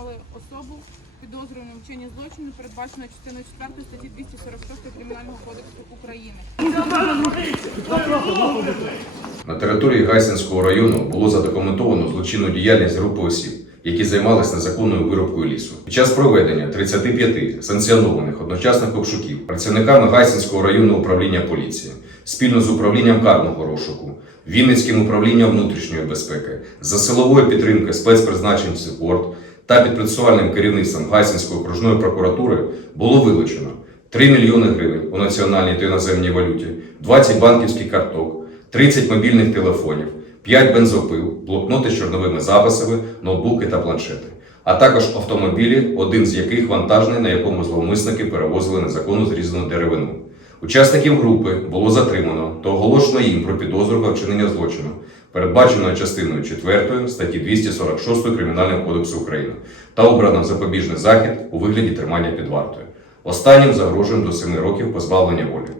Затримали особу підозрювану в вчиненні злочину, передбачено частиною 4 статті 246 Кримінального кодексу України. На території Гайсинського району було задокументовано злочинну діяльність групи осіб, які займалися незаконною вирубкою лісу. Під час проведення 35 санкціонованих одночасних обшуків працівниками Гайсинського районного управління поліції спільно з управлінням карного розшуку, Вінницьким управлінням внутрішньої безпеки, за силової підтримки спецпризначенців ОРД та під процесуальним керівництвом Гайсинської окружної прокуратури було вилучено 3 мільйони гривень у національній та іноземній валюті, 20 банківських карток, 30 мобільних телефонів, 5 бензопил, блокноти з чорновими записами, ноутбуки та планшети, а також автомобілі, один з яких вантажний, на якому зловмисники перевозили незаконно зрізану деревину. Учасників групи було затримано та оголошено їм про підозру в вчинення злочину, передбаченого частиною 4 статті 246 Кримінального кодексу України, та обрано запобіжний захід у вигляді тримання під вартою. Останнім загрожуємо до 7 років позбавлення волі.